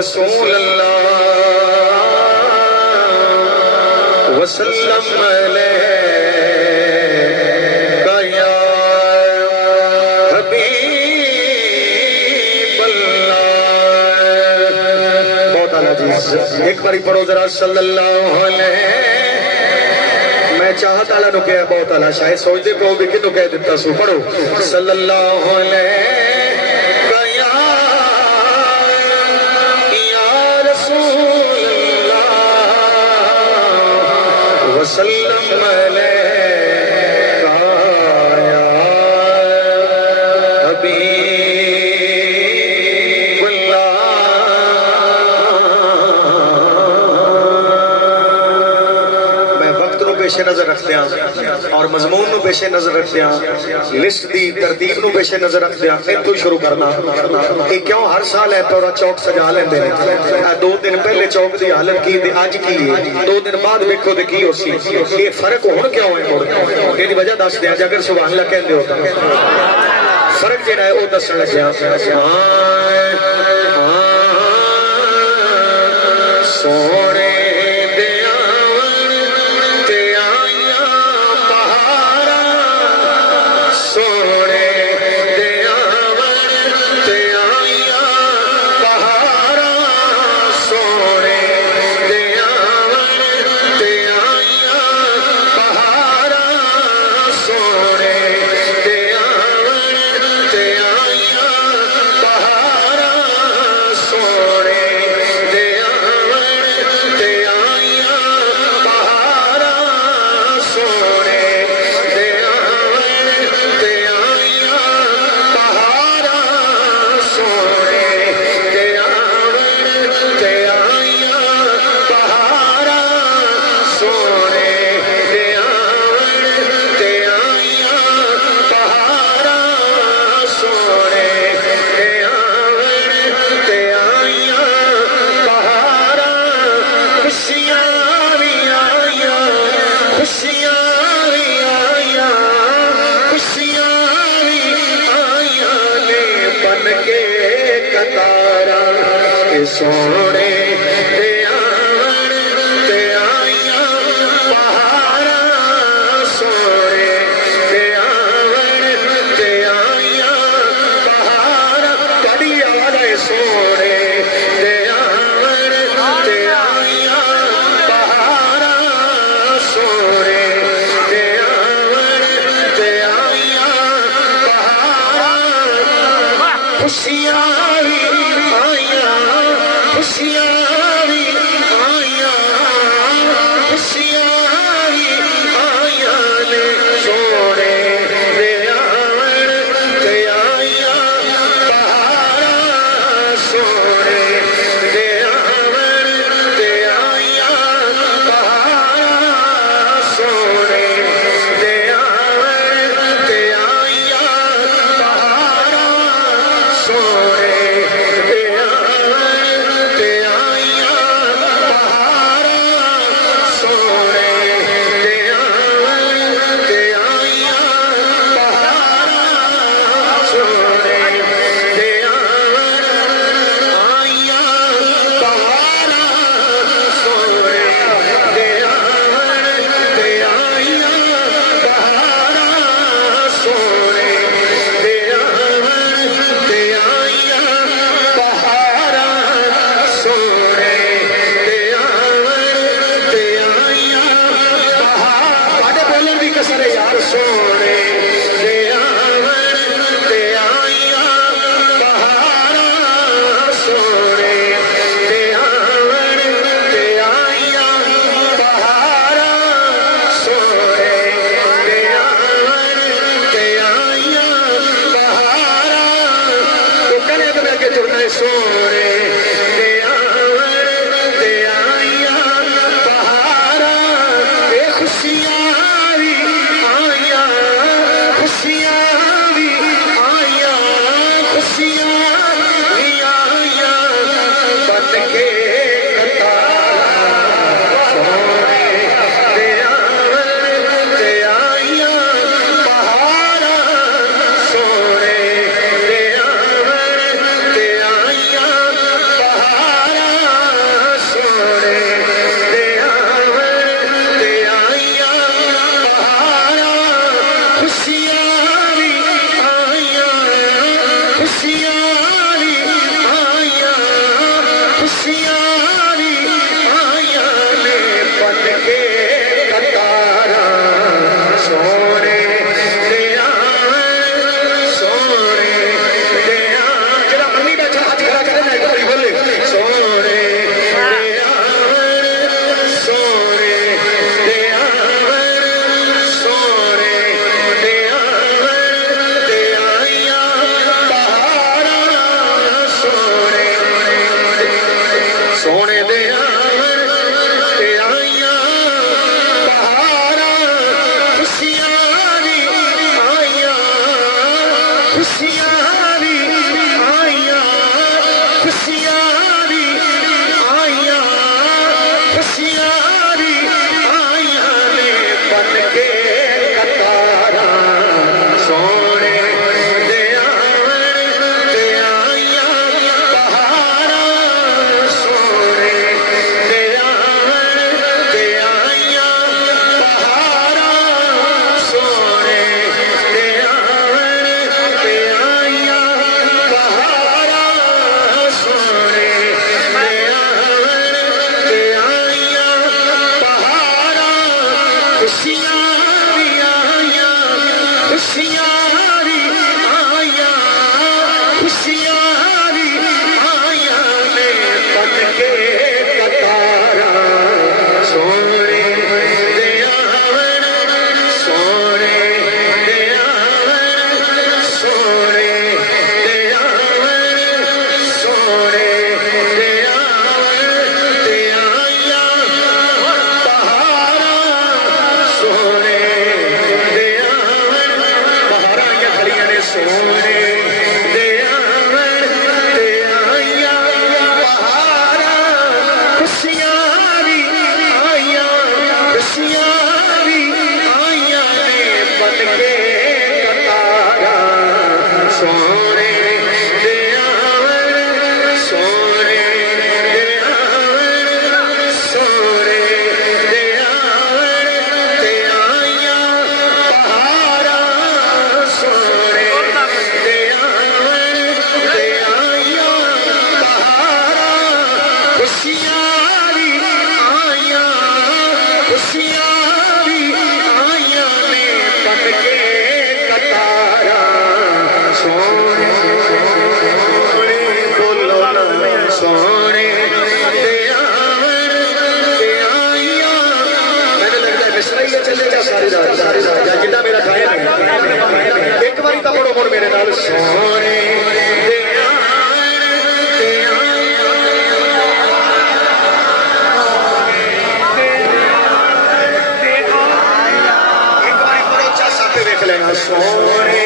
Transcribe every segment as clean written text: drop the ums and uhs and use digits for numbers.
रसूल अल्लाह वसल्लम अलैका या हबीब अल्लाह। बहुत आला जी, एक बारी पढ़ो जरा सल्लल्लाहु अलैहि। मैं चाहत आला नु कहा बहुत आला, शायद सोचते पाओ भी कितों कह दिता सो। पढ़ो सल्लल्लाहु अलैहि वसल्लम अलैका या हबीब अल्लाह। मैं वक्त नूं पेशे नजर रखते हैं और मजमून नूं पेशे नजर रखते हैं, लिस्ट दी तरतीब नूं पेशे नजर रखते हैं। इत्थों शुरू करना कि क्यों हर साल है पूरा चौक सजा लेंदे ने। 2 दिन पहले चौक की हालत की अज की है, 2 दिन बाद वेखो तो की होसी। ये फर्क हुण क्यों है? इसकी वजह दस दिया जे अगर सुभान अल्लाह कहंदे हो तो फर्क जिहड़ा है वो दसण लग्या। सोने सोने खुशियां भी आइया, खुशियां भी आइया, खुशियां भी आइया ने बन के कतारा सोने दे आइया बहारा सोने दे आइया बहारा सोने दे आइया बहारा सोने दे आइया बहारा खुशियां भी आइया, खुशियां भी आइया, खुशियां भी आइया ने बन के कतारा सोने दे सोने दे सोने दे सोने दे आइया बहारा सोने दे बहारा आइया खड़ियां ने सोने दे आइया बहारा खुशियां भी आइया, खुशियां भी आइया ने बन के कतारा सोने दे सोने दे सोने दे आइया बहारा सोने दे आइया बहारा खुशियां भी आइया, खुशियां भी आइया ने बन के कतारा सोने बोलो ना सोने दे आइया। मैंने लगता है मिसरा ही चलेगा सारी रात या जितना मेरा गाया एक बारी तो पढ़ो मेरे नाल सोने दे देख लेना सोने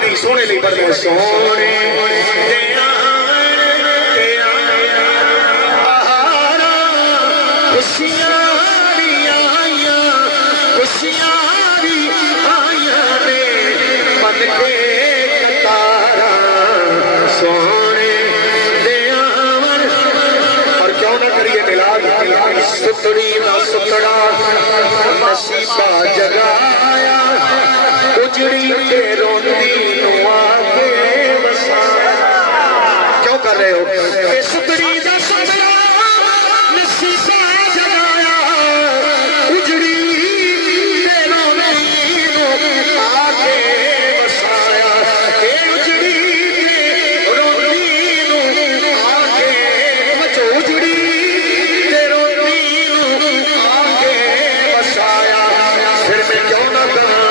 नहीं सोने नहीं पढ़ते सोने खुशियां भी आइया, खुशियां भी आइया ने बन के कतारा सोने दे और क्यों ना करिए मिलाद सुतड़ी ना सुतड़ा नसीबा जगाया उजड़ी के रोंदी आके बसा। क्यों कर रहे हो सुतड़ी ना सुतड़ा नसीबा जगाया उजड़ी के रोंदी आके बसाया उजड़ी के रोंदी आके बचो उजड़ी फिर मैं क्यों ना कहा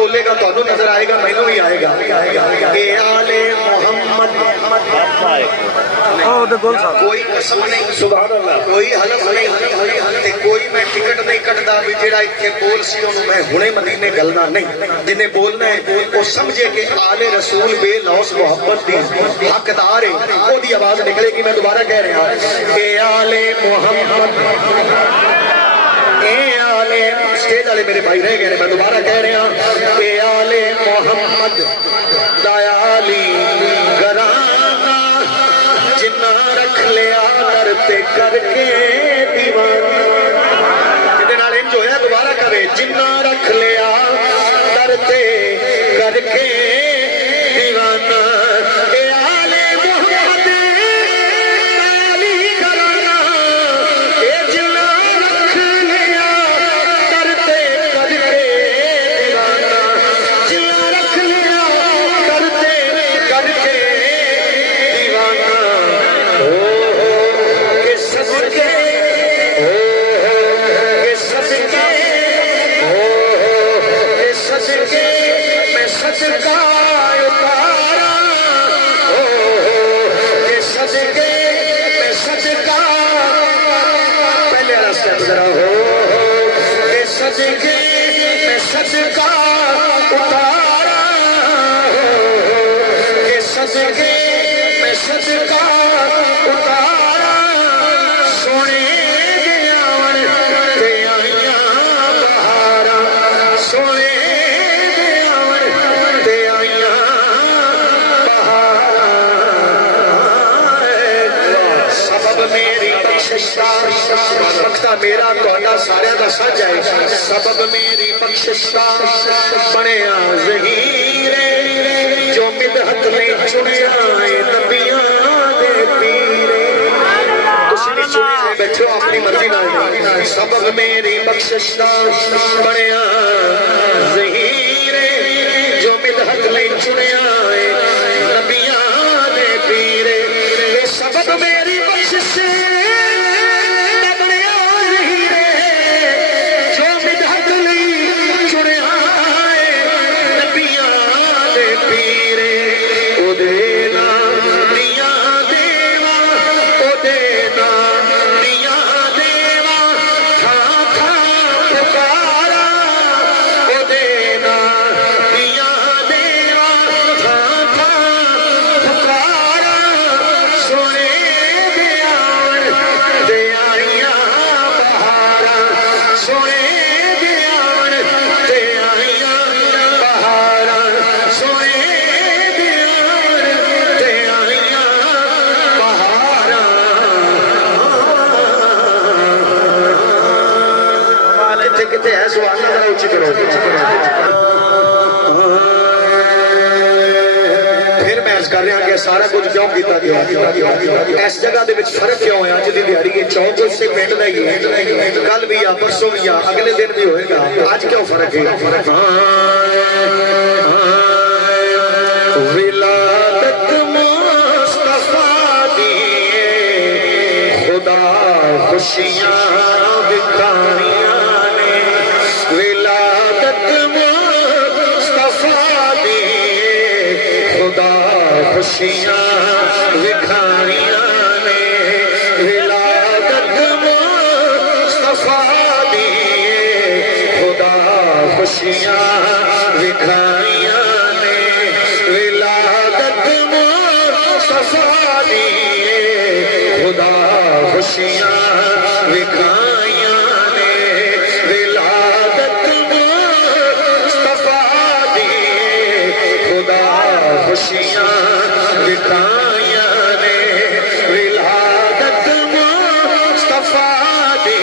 बोलेगा तो नजर आएगा, मैनू भी आएगा। ए आले मोहम्मद कोई कसम नहीं, सुभान अल्लाह, कोई हलफ नहीं, कोई मैं टिकट नहीं कटदा भी जेड़ा इत्थे बोल सी ओनू मैं हुणे मदीने गलना नहीं। जिन्हें बोलना है वो समझे कि आले रसूल बेलौस मोहब्बत दी हकदार है, ओदी आवाज निकलेगी। मैं दोबारा कह रहा हूं, ए आले मोहम्मद, ए आले, स्टेज वाले मेरे भाई रह गए, मैं दोबारा कह रहा हूं, ए आले मोहम्मद दयाली घराना जिन्ना रख लिया करते करके दीवाना। जिहदे नाल इंज होया, दोबारा करे, जिन्ना रख लिया करते करके दीवाना। ए आले मोहम्मद दयाली घराना ए जिन्ना रख लिया करते करके दीवाना, जिन्ना रख लिया करते करके दीवाना। ओ के सदके, ओ के सदके, ओ के सदके मैं सदका उतारा, ओ के सदके मैं सदका, पहले वाला स्टेप जरा, हो के सदके मैं सदका उतारा, हो के सदके मैं सदका उतारा। सोने दियावन ते आइयां बहारा, सोने दियावन ते आइयां बहारा। सबब मेरी बख्शिश दा वक्ता मेरा तुहाडा सारिਆਂ ਦਾ साझा है। सबब मेरी बख्शिश दा बनिया ज़हीरे जो मिदहत में चुनिया नबियां दे पीरे। तुसीं नहीं चुने बैठो अपनी मर्जी नाल। सबब मेरी बख्शिश दा बनिया ज़हीरे जो मिदहत में चुनिया नबियां दे पीरे। सबब मेरी बख्शिश दा बनिया ज़हीरे जो मिदहत में चुनिया नबियां दे पीरे। ओदे नाम दियां देवा, ओदे नाम दियां देवा थां थां पुकारा, ओदे नाम दियां देवा थां थां पुकारा। सोने दियावन ते आइयां बहारा, सोने दियावन ते आइयां बहारा, सोने दियावन ते आइयां बहारा। किथे किथे है सवाल ना, जरा उच्ची करो। फिर मैं अर्ज कर रहा कि सारा कुछ क्यों किया गया, इस जगह दे विच फर्क क्यों है। अज दी दिहाड़ी ये चौक उसे पिंड दा ही है, कल भी आ, परसों भी आ, अगले दिन भी होएगा। आज क्यों फर्क है? विलादत मुस्तफा दी खुदा खुशियां दिखाइयां ने, विलादत मुस्तफा दी खुदा खुशियां दिखाइयां ने, विलादत मुस्तफा दी खुदा खुशियां दिखाइयां ने, विलादत मुस्तफा दी खुदा खुशियां दिखाइयां ने, विलादत मुस्तफा दी खुदा खुशियां दिखाइयां ने, विलादत मुस्तफा दी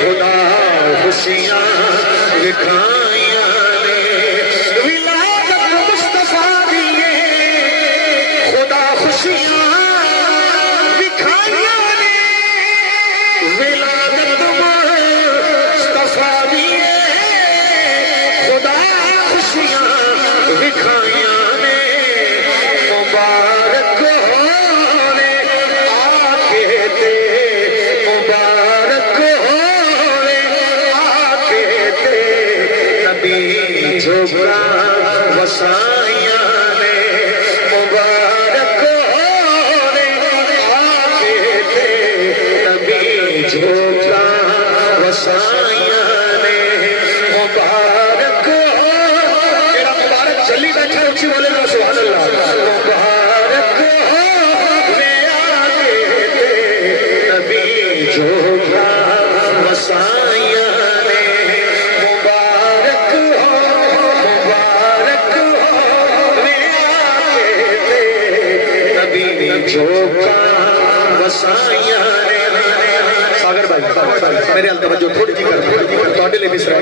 खुदा खुशियां दिखाइयां ने, विलादत मुस्तफा दी खुदा खुशियां दिखाइयां ने, विलादत मुस्तफा दी खुदा खुशियां दिखाइयां ने। मुबारक होवे आके ते, मुबारक होवे आके ते झोंका वसाइया ने मुबारक होने आके थे नबी झोंका वसाइया ने मुबारक हो। तेरा मुबारक जल्दी बैठा उसी बोले ना सुभान अल्लाह। मुबारक हो वे आके थे नबी झोंका वसाइया ने मुबारक हो वे आके थे नबी झोंका वसाइया ने। सागर भाई मेरे हाल तवज्जो थोड़ी जी कर थोड़े लिए मिसरा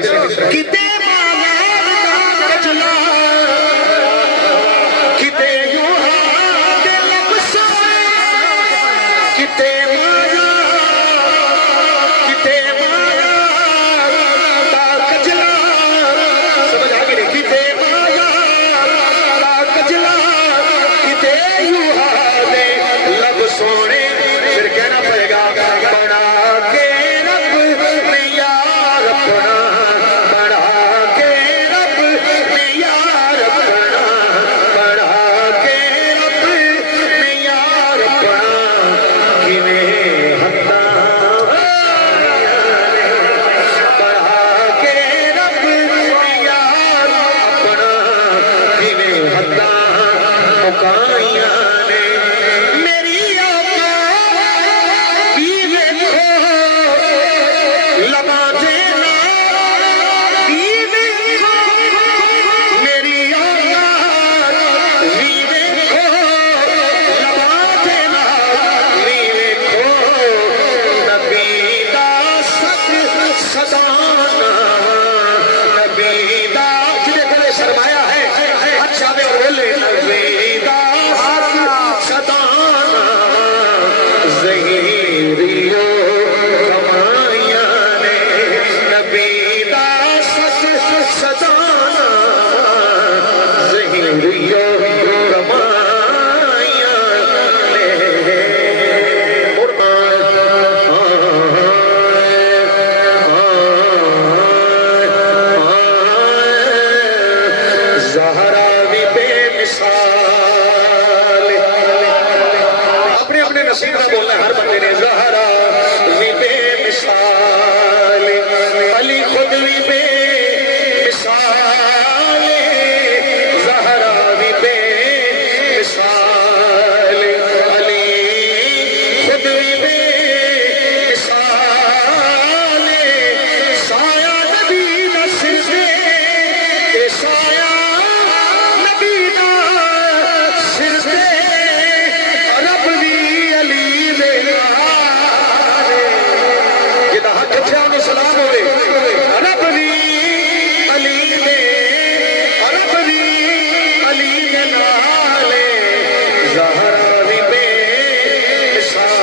किते मालाद दा कजला किते यूहा दे लब सोए किते माया दा कजला समझ आ गई किते माया दा कजला किते यूहा दे लब सोने। फिर कहना पड़ेगा बना के रब ने यार अपना बना के रब ने यार अपना बना के रब ने यार अपना किवें हत्ता बना के रब ने यार अपना किवें हत्ता मुकाइया ने। मेरी आका भी देखो लबा देना भी देखो मेरी आका भी देखो लबा देना भी देखो नबी दा सच सदाना नबी दा जिन्हें कदे शर्माया है अच्छा वे बोले नबी दा सच सदाना ज़हीरियो कमाइया ने नबी दा सच सदाना ज़हीरियो कमाइया ने। ज़हरा भी बेमिसाल अपने अपने नसीब का बोलना हर बंदे ने। ज़हरा भी बेमिसाल अली खुद भी बेमिसाल ज़हरा भी बेमिसाल अली खुद भी बेमिसाल साया नबी दा सिर ते साया नबी दा सिर ते रब भी अली दे नाल जिदा हक छा नु सलाम होवे रब भी अली दे रब भी अली दे नाल ज़हरा भी बेमिसाल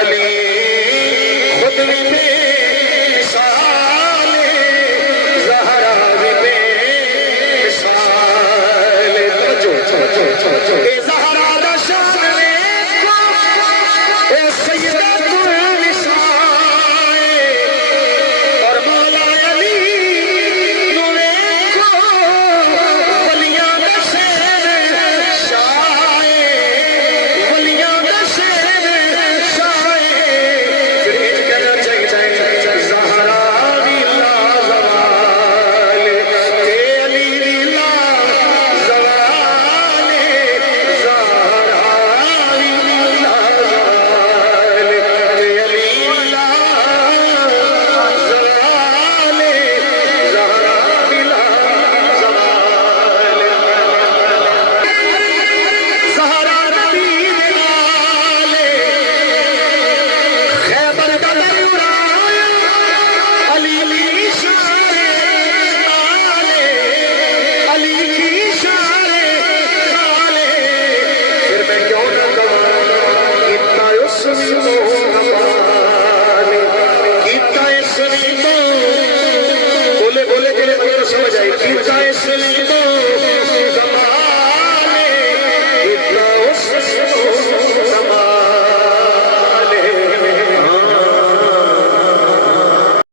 अली खुद भी बेमिसाल ज़हरा भी बेमिसाल। तवज्जो ए ज़हरा दा शान देखो ए सैयदतुल निसाए और मौला अली नु देखो वलियां दा शेर शाए वलियां दा शेर शाए। फिर इंज कहना चाहिए ज़हरा दी लाज़वाल ते अली दी लाज़वाल ज़हरा दी लाज़वाल ते अली लाज़वाल ज़हरा दी लाज़वाल। ज़हरा नबी दे नाल खैबर दा दर उड़ाया अली दी शान नाल अली दी शान नाल। फिर मैं क्यों न कवां कितना उसने हवाले कितना इसने बोले बोले के लिए समझ आई कितना इसने